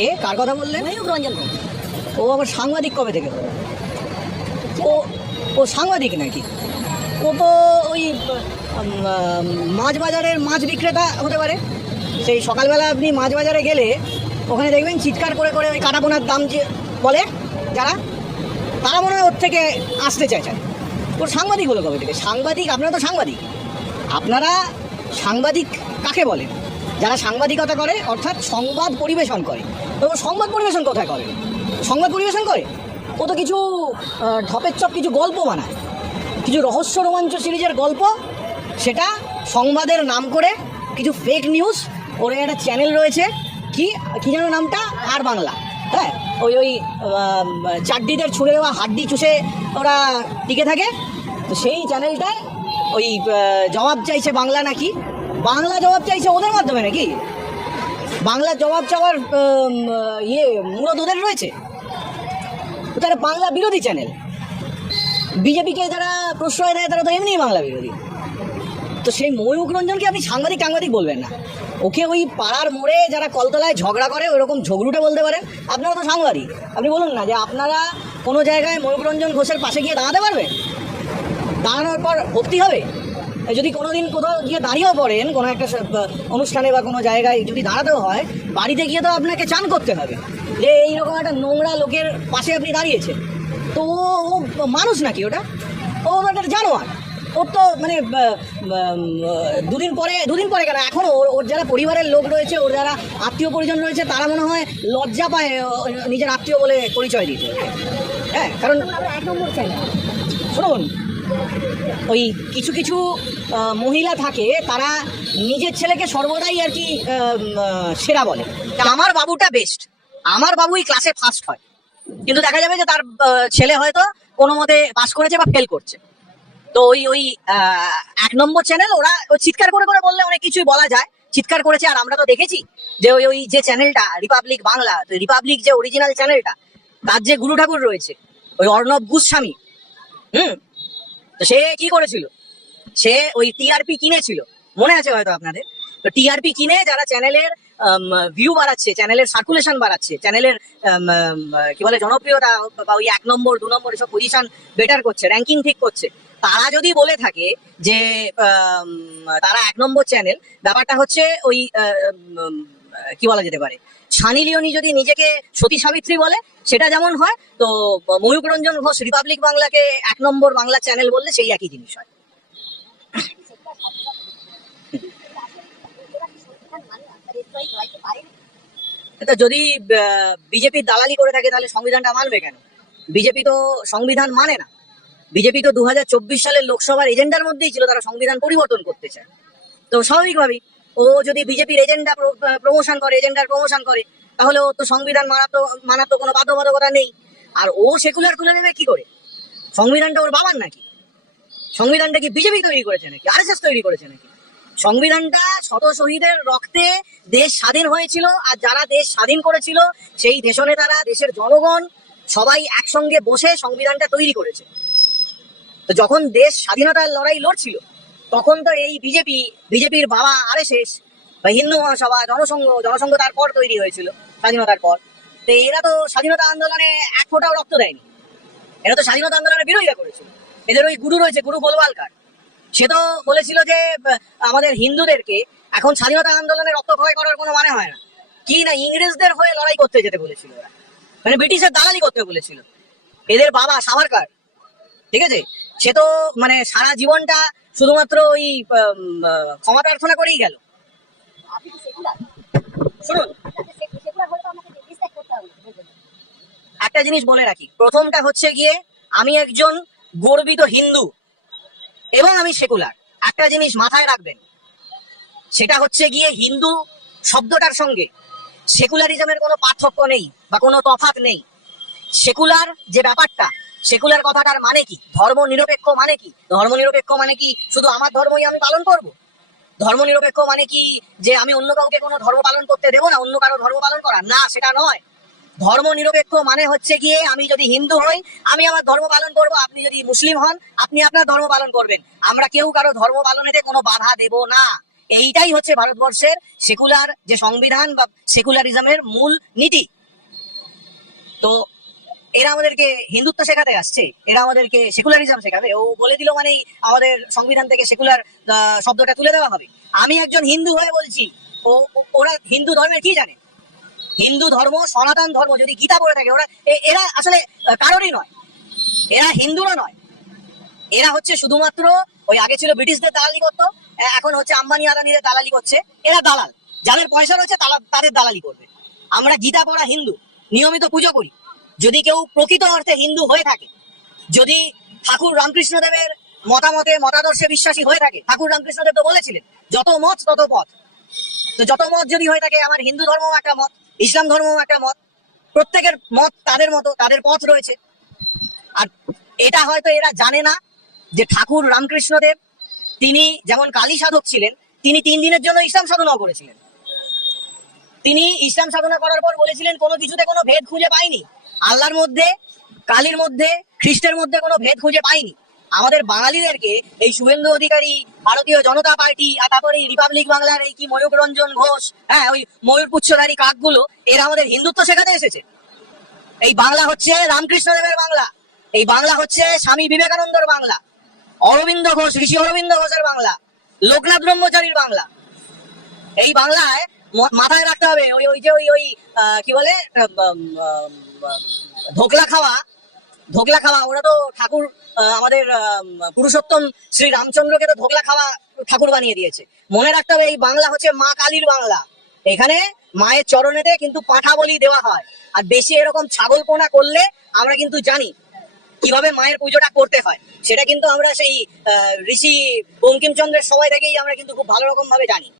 কে কার কথা বললেন? ময়ূক রঞ্জন ঘোষ। ও আবার সাংবাদিক কবে থেকে হলো? ও ও সাংবাদিক নাকি? ও তো ওই মাছ বাজারের মাছ বিক্রেতা হতে পারে। সেই সকালবেলা আপনি মাছ বাজারে গেলে ওখানে দেখবেন চিৎকার করে করে ওই কাটাপোনার দাম যে বলে যারা, তারা মনে হয় ওর থেকে আসতে চাইছেন। ওর সাংবাদিক হলো কবে থেকে? সাংবাদিক আপনারা তো সাংবাদিক। আপনারা সাংবাদিক কাকে বলেন? যারা সাংবাদিকতা করে, অর্থাৎ সংবাদ পরিবেশন করে। তো সংবাদ পরিবেশন কোথায় করে? সংবাদ পরিবেশন করে ও তো কিছু ঢপের চপ কিছু গল্প বানায়, কিছু রহস্য রোমাঞ্চ সিরিজের গল্প, সেটা সংবাদের নাম করে কিছু ফেক নিউজ। ওর একটা চ্যানেল রয়েছে, কি কি যেন নামটা, আর বাংলা। হ্যাঁ, ওই ওই চাড্ডিদের ছুঁড়ে দেওয়া হাড্ডি চুষে ওরা টিকে থাকে। তো সেই চ্যানেলটায় ওই জবাব চাইছে বাংলা নাকি, বাংলা জবাব চাইছে ওদের মাধ্যমে নাকি? বাংলা জবাব চাওয়ার মূলত ওদের রয়েছে। তারা বাংলা বিরোধী চ্যানেল। বিজেপিকে যারা প্রশ্রয় দেয় তারা তো এমনিই বাংলা বিরোধী। তো সেই ময়ূক রঞ্জনকে আপনি সাংবাদিক টাংবাদিক বলবেন না। ওকে ওই পাড়ার মোড়ে যারা কলতলায় ঝগড়া করে ওইরকম ঝগড়ুটে বলতে পারেন। আপনারা তো সাংবাদিক, আপনি বলুন না যে আপনারা কোনো জায়গায় ময়ূক রঞ্জন ঘোষের পাশে গিয়ে দাঁড়াতে পারবেন? দাঁড়ানোর পর ভক্তি হবে? যদি কোনো দিন কোথাও গিয়ে দাঁড়িয়েও পড়েন কোনো একটা অনুষ্ঠানে বা কোনো জায়গায় যদি দাঁড়াতেও হয়, বাড়িতে গিয়ে তো আপনাকে চান করতে হবে যে এইরকম একটা নোংরা লোকের পাশে আপনি দাঁড়িয়েছেন। তো ও মানুষ নাকি? ওটা ও একটা জানোয়ার। ওর তো মানে দুদিন পরে কেন, এখন ওর যারা পরিবারের লোক রয়েছে, ওর যারা আত্মীয় পরিজন রয়েছে, তারা মনে হয় লজ্জা পায় নিজের আত্মীয় বলে পরিচয় দিতে। হ্যাঁ, কারণ এক নম্বর চ্যানেল। শুনুন, ওই কিছু কিছু মহিলা থাকে, তারা নিজের ছেলেকে সর্বদাই আর কি সেরা বলে। আমার বাবুটা বেস্ট, আমার বাবুই ক্লাসে ফার্স্ট হয়। কিন্তু দেখা যাবে যে তার ছেলে হয়তো কোনো মতে পাস করেছে বা ফেল করছে। তো ওই ওই এক নম্বর চ্যানেল, ওরা চিৎকার করে করে বললে অনেক কিছুই বলা যায়, চিৎকার করেছে। আর আমরা তো দেখেছি যে ওই ওই যে চ্যানেলটা রিপাবলিক বাংলা, তো রিপাবলিক যে অরিজিনাল চ্যানেলটা, তার যে গুরু ঠাকুর রয়েছে ওই অর্ণব গোস্বামী, তো সে কি করেছিল? সে ওই টিআরপি কিনেছিল, মনে আছে হয়তো আপনাদের। তো টিআরপি কিনে যারা চ্যানেলের ভিউ বাড়াচ্ছে, চ্যানেলের সার্কুলেশন বাড়াচ্ছে, চ্যানেলের কি বলে জনপ্রিয়তা বা ওই 1 নম্বর 2 নম্বর এসব পজিশন বেটার করছে, র্যাঙ্কিং ঠিক করছে, তারা যদি বলে থাকে যে তারা 1 নম্বর চ্যানেল, ব্যাপারটা হচ্ছে ওই কি বলা যেতে পারে, সানি লিওনি যদি নিজেকে সতী সাবিত্রী বলে সেটা যেমন হয়, তো ময়ূক রঞ্জন ঘোষ রিপাবলিক বাংলাকে 1 নম্বর বাংলা চ্যানেল বললে সেই একই জিনিস হয়। তো যদি বিজেপির দালালি করে থাকে তাহলে সংবিধানটা মানবে কেন? বিজেপি তো সংবিধান মানে না। বিজেপি তো 2024 সালের লোকসভার এজেন্ডার মধ্যেই ছিল তারা সংবিধান পরিবর্তন করতে চায়। তো স্বাভাবিকভাবেই ও যদি বিজেপির এজেন্ডার প্রমোশন করে তাহলে ও তো সংবিধান মানার তো কোনো বাধ্যবাধকতা নেই। আর ও সেকুলার তুলে নেবে কি করে? সংবিধানটা ওর বাবার নাকি? সংবিধানটা কি বিজেপি তৈরি করেছে নাকি আরএসএস তৈরি করেছে নাকি? সংবিধানটা শত শহীদের রক্তে দেশ স্বাধীন হয়েছিল, আর যারা দেশ স্বাধীন করেছিল সেই দেশনেতারা, দেশের জনগণ সবাই একসঙ্গে বসে সংবিধানটা তৈরি করেছে। তো যখন দেশ স্বাধীনতার লড়াই লড়ছিল তখন তো এই বিজেপির বাবা আরএসএস বা হিন্দু মহাসভা, জনসংঘ তারপর তৈরি হয়েছিল স্বাধীনতার পর। তো এরা তো স্বাধীনতা আন্দোলনে এক ফোঁটাও রক্ত দেয়নি, এরা তো স্বাধীনতা আন্দোলনের বিরোধিতা করেছিল। এদের ওই গুরু রয়েছে, গুরু গোলওয়ালকার, সে তো বলেছিল যে আমাদের হিন্দুদেরকে এখন স্বাধীনতা আন্দোলনে রক্তক্ষয় করার কোনো মানে হয় না, কি না ইংরেজদের হয়ে লড়াই করতে যেতে বলেছিল ওরা, মানে ব্রিটিশের দালালি করতে বলেছিল। এদের বাবা সাভারকার, ঠিক আছে, সে তো মানে সারা জীবনটা শুধুমাত্র ওই ক্ষমা প্রার্থনা করেই গেল। শুনুন, একটা জিনিস বলে রাখি, প্রথমটা হচ্ছে গিয়ে আমি একজন গর্বিত হিন্দু এবং আমি সেকুলার। একটা জিনিস মাথায় রাখবেন, সেটা হচ্ছে গিয়ে হিন্দু শব্দটার সঙ্গে সেকুলারিজমের কোনো পার্থক্য নেই বা কোনো তফাৎ নেই। সেকুলার যে ব্যাপারটা, সেকুলার কথাটার মানে কি? ধর্মনিরপেক্ষ মানে কি? ধর্মনিরপেক্ষ মানে কি শুধু আমার ধর্মই আমি পালন করব? ধর্মনিরপেক্ষ মানে কি যে আমি অন্য কাউকে কোনো ধর্ম পালন করতে দেবো না, অন্য কারো ধর্ম পালন করা? না, সেটা নয়। ধর্মনিরপেক্ষ মানে হচ্ছে গিয়ে আমি যদি হিন্দু হই আমি আমার ধর্ম পালন করব, আপনি যদি মুসলিম হন আপনি আপনার ধর্ম পালন করবেন। আমরা কেউ কারো ধর্ম পালনেতে কোনো বাধা দেব না। এইটাই হচ্ছে ভারতবর্ষের সেকুলার যে সংবিধান বা সেকুলারিজমের মূল নীতি। তো এরা আমাদেরকে হিন্দুত্ব শেখাতে আসছে, এরা আমাদেরকে সেকুলারিজম শেখাবে। ও বলে দিল মানেই আমাদের সংবিধান থেকে সেকুলার শব্দটা তুলে দেওয়া হবে। আমি একজন হিন্দু হয়ে বলছি, ওরা হিন্দু ধর্মের কি জানে? হিন্দু ধর্ম সনাতন ধর্ম যদি গীতা পড়ে থাকে, ওরা এরা আসলে কারোরই নয়, এরা হিন্দুরা নয়। এরা হচ্ছে শুধুমাত্র ওই আগে ছিল ব্রিটিশদের দালালি করতো, এখন হচ্ছে আম্বানি আদানিদের দালালি করছে। এরা দালাল, যাদের পয়সা রয়েছে তাদের দালালি করবে। আমরা গীতা পড়া হিন্দু, নিয়মিত পুজো করি। যদি কেউ প্রকৃত অর্থে হিন্দু হয়ে থাকে, যদি ঠাকুর রামকৃষ্ণদেবের মতাদর্শে বিশ্বাসী হয়ে থাকে, ঠাকুর রামকৃষ্ণদেব তো বলেছিলেন যত মত তত পথ। তো যত মত যদি হয়ে থাকে, আমার হিন্দু ধর্ম একটা মত, ইসলাম ধর্ম একটা মত, প্রত্যেকের মত তাদের মতো, তাদের পথ রয়েছে। আর এটা হয়তো এরা জানে না যে ঠাকুর রামকৃষ্ণদেব তিনি যেমন কালী সাধক ছিলেন, তিনি 3 দিনের জন্য ইসলাম সাধনাও করেছিলেন। তিনি ইসলাম সাধনা করার পর বলেছিলেন কোনো কিছুতে কোনো ভেদ খুঁজে পাইনি, আল্লাহর মধ্যে, কালীর মধ্যে, খ্রিস্টের মধ্যে কোনো ভেদ খুঁজে পাইনি। আমাদের বাঙালিদেরকে এই শুভেন্দু অধিকারী, ভারতীয় জনতা পার্টি, আর তারপরে রিপাবলিক বাংলার এই কি ময়ূর রঞ্জন ঘোষ, হ্যাঁ ওই ময়ূর পুচ্ছধারী কাকগুলো, এরা আমাদের হিন্দুত্ব শেখাতে এসেছে। এই বাংলা হচ্ছে রামকৃষ্ণদেবের বাংলা, এই বাংলা হচ্ছে স্বামী বিবেকানন্দর বাংলা, অরবিন্দ ঘোষ, ঋষি অরবিন্দ ঘোষের বাংলা, লোকনাথ ব্রহ্মচারীর বাংলা। এই বাংলায় মাথায় রাখতে হবে ওই ওই যে ওই ওই কি বলে ধোকলা খাওয়া ওরা তো ঠাকুর, আমাদের পুরুষোত্তম শ্রী রামচন্দ্রকে তো ধোকলা খাওয়া ঠাকুর বানিয়ে দিয়েছে। মনে রাখতে হবে এই বাংলা হচ্ছে মা কালীর বাংলা। এখানে মায়ের চরণেতে কিন্তু পাঁঠা বলি দেওয়া হয়। আর বেশি এরকম ছাগল পোনা করলে আমরা কিন্তু জানি কিভাবে মায়ের পুজোটা করতে হয়। সেটা কিন্তু আমরা সেই ঋষি বঙ্কিমচন্দ্রের সময় থেকেই আমরা কিন্তু খুব ভালো রকম ভাবে জানি।